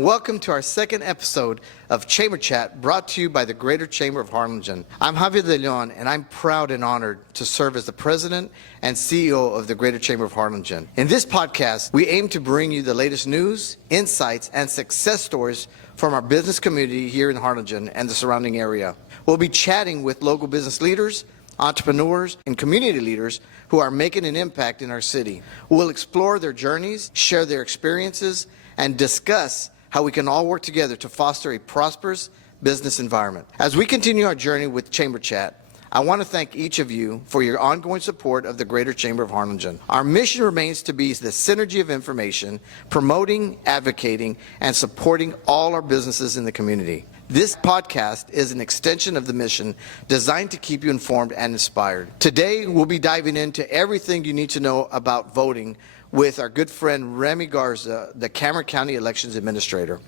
and welcome to our second episode of Chamber Chat, brought to you by the Greater Chamber of Harlingen. I'm Javier De Leon, and I'm proud and honored to serve as the President and CEO of the Greater Chamber of Harlingen. In this podcast, we aim to bring you the latest news, insights, and success stories from our business community here in Harlingen and the surrounding area. We'll be chatting with local business leaders, entrepreneurs, and community leaders who are making an impact in our city. We'll explore their journeys, share their experiences, and discuss how we can all work together to foster a prosperous business environment. As we continue our journey with Chamber Chat, I want to thank each of you for your ongoing support of the Greater Chamber of Harlingen. Our mission remains to be the synergy of information, promoting, advocating, and supporting all our businesses in the community. This podcast is an extension of the mission designed to keep you informed and inspired. Today, we'll be diving into everything you need to know about voting with our good friend Remi Garza, the Cameron County Elections Administrator.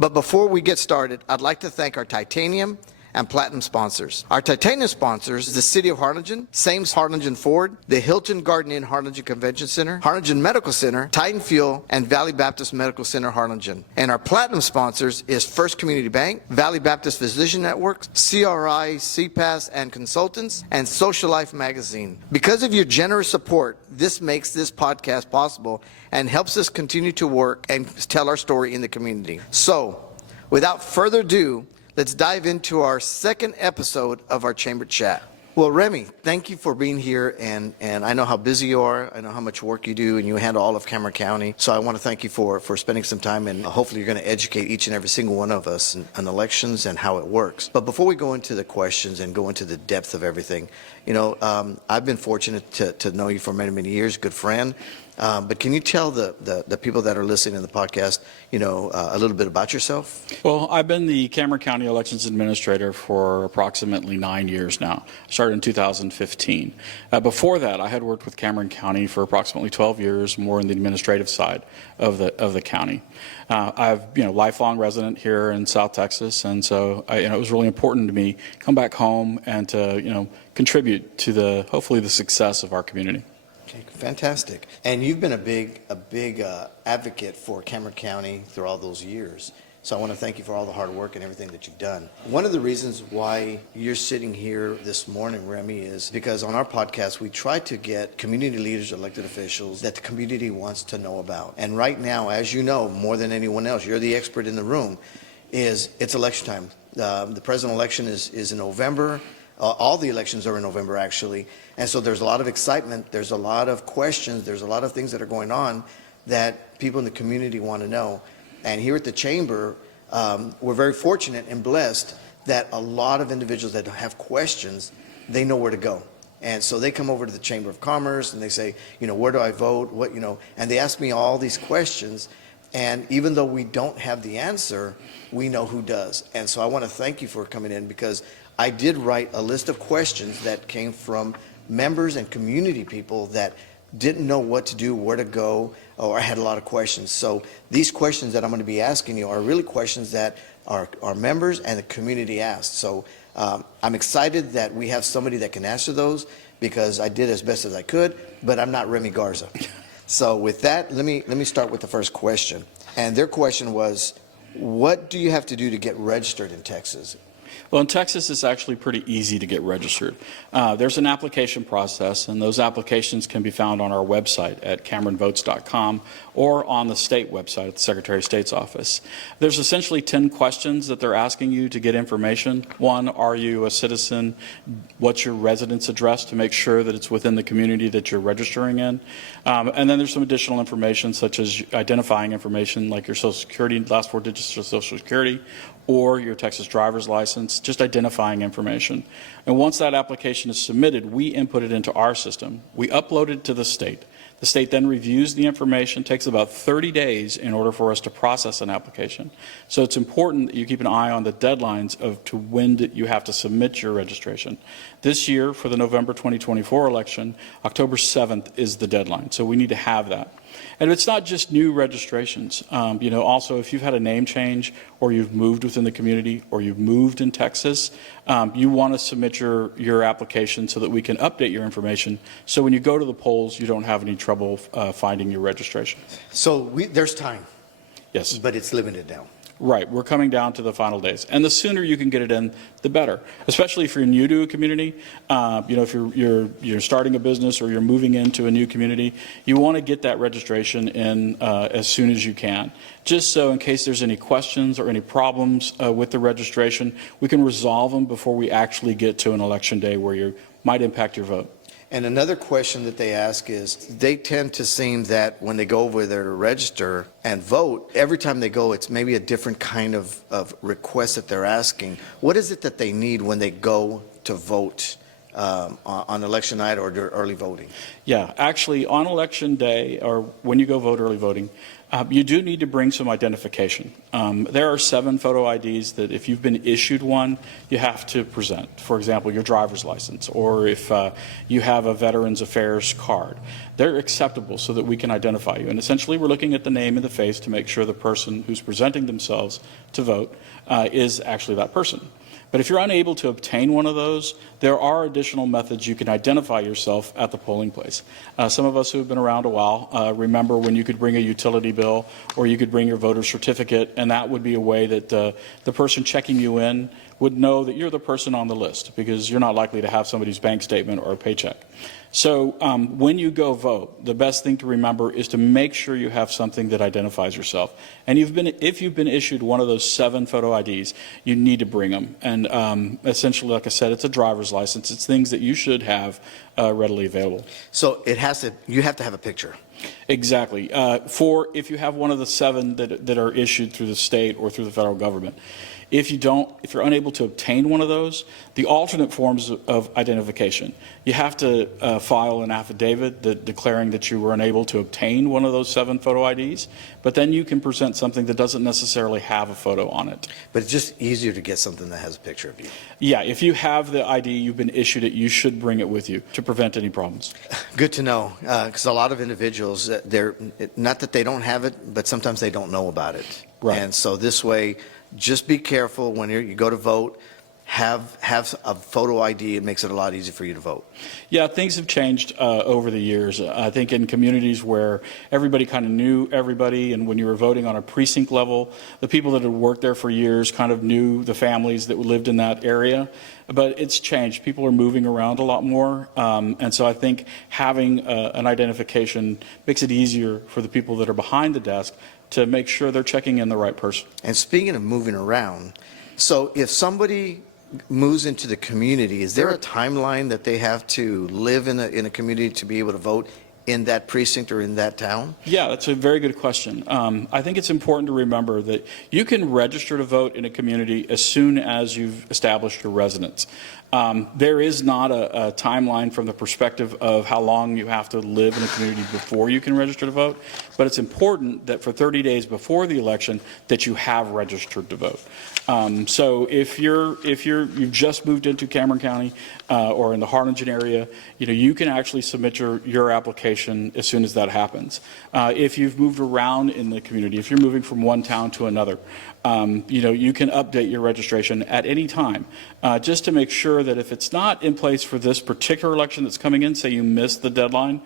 But before we get started, I'd like to thank our Titanium and Platinum sponsors. Our Titanium sponsors is the City of Harlingen, Sames Harlingen Ford, the Hilton Garden Inn Harlingen Convention Center, Harlingen Medical Center, Titan Fuel, and Valley Baptist Medical Center Harlingen. And our Platinum sponsors is First Community Bank, Valley Baptist Physician Network, CRI, CPAS and Consultants, and Social Life Magazine. Because of your generous support, this makes this podcast possible and helps us continue to work and tell our story in the community. So, without further ado, let's dive into our second episode of our Chamber Chat. Well, Remi, thank you for being here, and I know how busy you are. I know how much work you do, and you handle all of Cameron County. So I want to thank you for spending some time, and hopefully you're going to educate each and every single one of us on elections and how it works. But before we go into the questions and go into the depth of everything, I've been fortunate to know you for many, many years, good friend. But can you tell the people that are listening to the podcast, a little bit about yourself? Well, I've been the Cameron County Elections Administrator for approximately 9 years now. I started in 2015. Before that, I had worked with Cameron County for approximately 12 years, more in the administrative side of the county. I've lifelong resident here in South Texas, and so it was really important to me to come back home and to contribute to hopefully the success of our community. Okay, fantastic. And you've been a big advocate for Cameron County through all those years. So I want to thank you for all the hard work and everything that you've done. One of the reasons why you're sitting here this morning, Remi, is because on our podcast, we try to get community leaders, elected officials that the community wants to know about. And right now, as you know, more than anyone else, you're the expert in the room, it's election time. The presidential election is in November. All the elections are in November, actually. And so there's a lot of excitement. There's a lot of questions. There's a lot of things that are going on that people in the community want to know. And here at the Chamber, we're very fortunate and blessed that a lot of individuals that have questions, they know where to go. And so they come over to the Chamber of Commerce and they say, where do I vote? And they ask me all these questions. And even though we don't have the answer, we know who does. And so I want to thank you for coming in, because I did write a list of questions that came from members and community people that didn't know what to do, where to go, or I had a lot of questions. So these questions that I'm going to be asking you are really questions that our members and the community asked. So I'm excited that we have somebody that can answer those, because I did as best as I could, but I'm not Remi Garza. So with that, let me start with the first question. And their question was, what do you have to do to get registered in Texas? Well, in Texas, it's actually pretty easy to get registered. There's an application process, and those applications can be found on our website at CameronVotes.com or on the state website at the Secretary of State's office. There's essentially 10 questions that they're asking you to get information. One, are you a citizen? What's your residence address, to make sure that it's within the community that you're registering in? And then there's some additional information, such as identifying information like your Social Security, last 4 digits of Social Security, or your Texas driver's license, just identifying information. And once that application is submitted, we input it into our system. We upload it to the state. The state then reviews the information. It takes about 30 days in order for us to process an application. So it's important that you keep an eye on the deadlines to when you have to submit your registration. This year, for the November 2024 election, October 7th is the deadline. So we need to have that. And it's not just new registrations. Also, if you've had a name change, or you've moved within the community, or you've moved in Texas, you want to submit your application so that we can update your information. So when you go to the polls, you don't have any trouble finding your registration. So there's time. Yes. But it's limited now. Right, we're coming down to the final days, and the sooner you can get it in, the better. Especially if you're new to a community, if you're starting a business or you're moving into a new community, you want to get that registration in as soon as you can. Just so in case there's any questions or any problems with the registration, we can resolve them before we actually get to an election day where you might impact your vote. And another question that they ask is, they tend to seem that when they go over there to register and vote, every time they go, it's maybe a different kind of request that they're asking. What is it that they need when they go to vote on election night or early voting? Yeah, actually, on election day, or when you go vote early voting, you do need to bring some identification. There are 7 photo IDs that if you've been issued one, you have to present. For example, your driver's license, or if you have a Veterans Affairs card. They're acceptable so that we can identify you. And essentially, we're looking at the name and the face to make sure the person who's presenting themselves to vote is actually that person. But if you're unable to obtain one of those, there are additional methods you can identify yourself at the polling place. Some of us who have been around a while remember when you could bring a utility bill or you could bring your voter certificate, and that would be a way that the person checking you in would know that you're the person on the list, because you're not likely to have somebody's bank statement or a paycheck. So when you go vote, the best thing to remember is to make sure you have something that identifies yourself. And if you've been issued one of those 7 photo IDs, you need to bring them. And essentially, like I said, it's a driver's license. It's things that you should have readily available. So you have to have a picture. Exactly. If you have one of the 7 that are issued through the state or through the federal government. If you're unable to obtain one of those, the alternate forms of identification, you have to file an affidavit declaring that you were unable to obtain one of those 7 photo IDs, but then you can present something that doesn't necessarily have a photo on it. But it's just easier to get something that has a picture of you. Yeah, if you have the ID, you've been issued it, you should bring it with you to prevent any problems. Good to know, because a lot of individuals, they're not that they don't have it, but sometimes they don't know about it. Right. And so this way, just be careful when you go to vote. Have a photo ID. It makes it a lot easier for you to vote. Yeah, things have changed over the years. I think in communities where everybody kind of knew everybody, and when you were voting on a precinct level, the people that had worked there for years kind of knew the families that lived in that area. But it's changed. People are moving around a lot more. And so I think having an identification makes it easier for the people that are behind the desk to make sure they're checking in the right person. And speaking of moving around, so if somebody moves into the community, is there a timeline that they have to live in a community to be able to vote in that precinct or in that town? Yeah, that's a very good question. I think it's important to remember that you can register to vote in a community as soon as you've established your residence. There is not a timeline from the perspective of how long you have to live in a community before you can register to vote, but it's important that for 30 days before the election that you have registered to vote. So if you've just moved into Cameron County or in the Harlingen area, you can actually submit your application as soon as that happens. If you've moved around in the community, if you're moving from one town to another, you can update your registration at any time, just to make sure that if it's not in place for this particular election that's coming in, say you missed the deadline,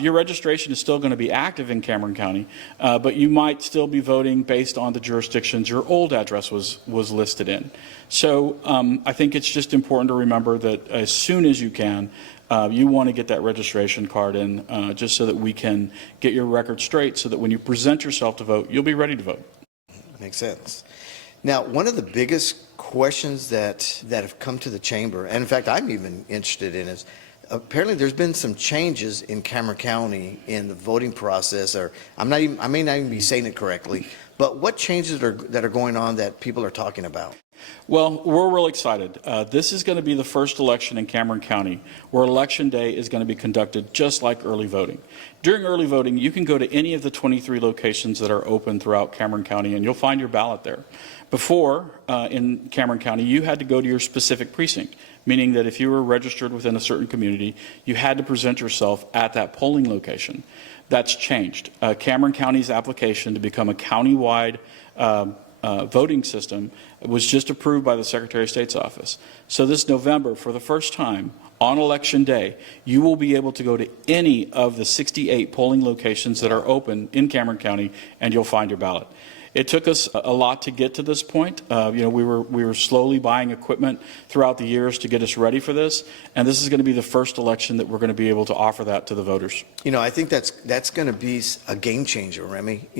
your registration is still going to be active in Cameron County, but you might still be voting based on the jurisdictions your old address was listed in. So I think it's just important to remember that as soon as you can, you want to get that registration card in, just so that we can get your record straight, so that when you present yourself to vote, you'll be ready to vote. Makes sense. Now, one of the biggest questions that have come to the chamber, and in fact I'm even interested in, is apparently there's been some changes in Cameron County in the voting process, or I may not even be saying it correctly, but what changes that are going on that people are talking about? Well, we're real excited. This is going to be the first election in Cameron County where Election Day is going to be conducted just like early voting. During early voting, you can go to any of the 23 locations that are open throughout Cameron County, and you'll find your ballot there. Before, in Cameron County, you had to go to your specific precinct, meaning that if you were registered within a certain community, you had to present yourself at that polling location. That's changed. Cameron County's application to become a countywide voting system was just approved by the Secretary of State's office. So this November, for the first time, on Election Day, you will be able to go to any of the 68 polling locations that are open in Cameron County, and you'll find your ballot. It took us a lot to get to this point. We were slowly buying equipment throughout the years to get us ready for this, and this is going to be the first election that we're going to be able to offer that to the voters. I think that's going to be a game changer, Remi.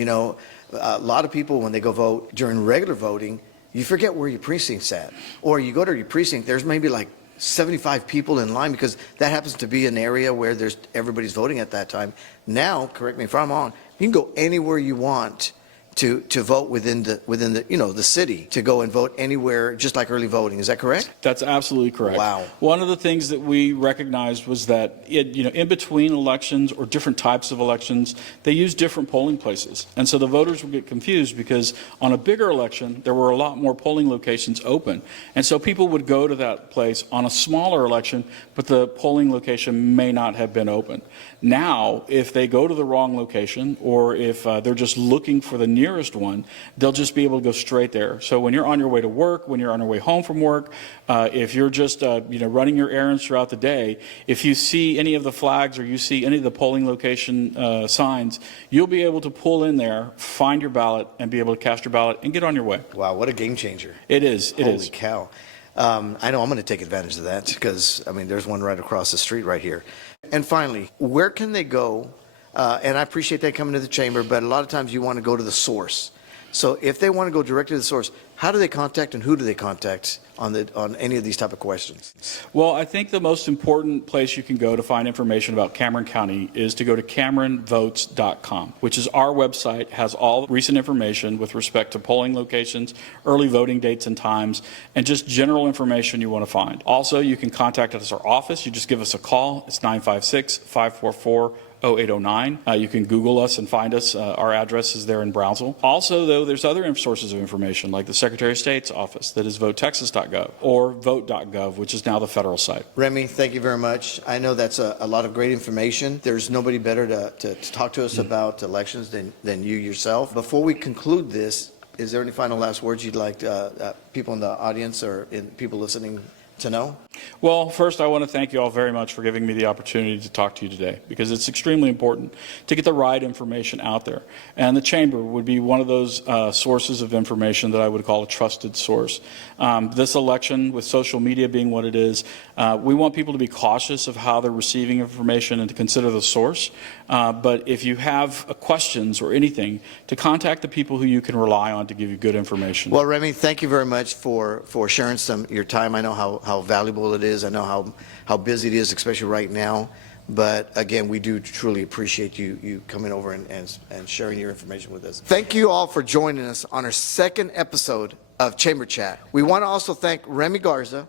A lot of people, when they go vote during regular voting, you forget where your precinct's at. Or you go to your precinct, there's maybe like 75 people in line because that happens to be an area where everybody's voting at that time. Now, correct me if I'm wrong, you can go anywhere you want to vote within the city, to go and vote anywhere, just like early voting. Is that correct? That's absolutely correct. Wow. One of the things that we recognized was that in between elections or different types of elections, they use different polling places. And so the voters would get confused because on a bigger election, there were a lot more polling locations open. And so people would go to that place on a smaller election, but the polling location may not have been open. Now, if they go to the wrong location, or if they're just looking for the nearest one, they'll just be able to go straight there. So when you're on your way to work, when you're on your way home from work, if you're just running your errands throughout the day, if you see any of the flags or you see any of the polling location signs, you'll be able to pull in there, find your ballot, and be able to cast your ballot and get on your way. Wow, what a game changer. It is. Holy cow. I know I'm going to take advantage of that because, there's one right across the street right here. And finally, where can they go? And I appreciate they coming to the chamber, but a lot of times you want to go to the source. So if they want to go directly to the source, how do they contact and who do they contact on any of these type of questions? Well, I think the most important place you can go to find information about Cameron County is to go to CameronVotes.com, which is our website, has all recent information with respect to polling locations, early voting dates and times, and just general information you want to find. Also, you can contact us at our office. You just give us a call. It's 956-544-0809. You can Google us and find us. Our address is there in Brownsville. Also, though, there's other sources of information like the Secretary of State's office, that is votetexas.gov, or vote.gov, which is now the federal site. Remi, thank you very much. I know that's a lot of great information. There's nobody better to talk to us about elections than you yourself. Before we conclude this, is there any final last words you'd like people in the audience or people listening to know? Well, first, I want to thank you all very much for giving me the opportunity to talk to you today, because it's extremely important to get the right information out there. And the Chamber would be one of those sources of information that I would call a trusted source. This election, with social media being what it is, we want people to be cautious of how they're receiving information and to consider the source. But if you have questions or anything, to contact the people who you can rely on to give you good information. Well, Remi, thank you very much for sharing your time. I know how valuable it is. I know how busy it is, especially right now. But again, we do truly appreciate you coming over and sharing your information with us. Thank you all for joining us on our second episode of Chamber Chat. We want to also thank Remi Garza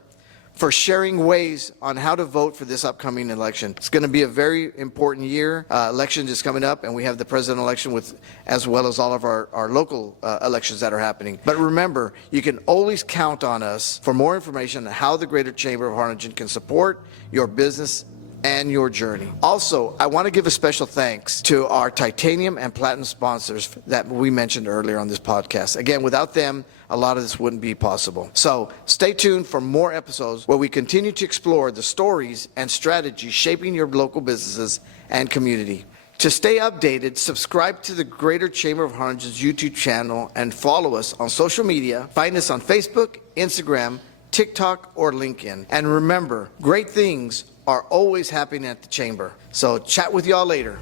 for sharing ways on how to vote for this upcoming election. It's going to be a very important year. Election is coming up, and we have the president election as well as all of our local elections that are happening. But remember, you can always count on us for more information on how the Greater Chamber of Harlingen can support your business and your journey. Also, I want to give a special thanks to our titanium and platinum sponsors that we mentioned earlier on this podcast. Again, without them, a lot of this wouldn't be possible. So stay tuned for more episodes where we continue to explore the stories and strategies shaping your local businesses and community. To stay updated, subscribe to the Greater Chamber of Harlingen's YouTube channel and follow us on social media. Find us on Facebook, Instagram, TikTok, or LinkedIn. And remember, great things are always happening at the Chamber. So chat with y'all later.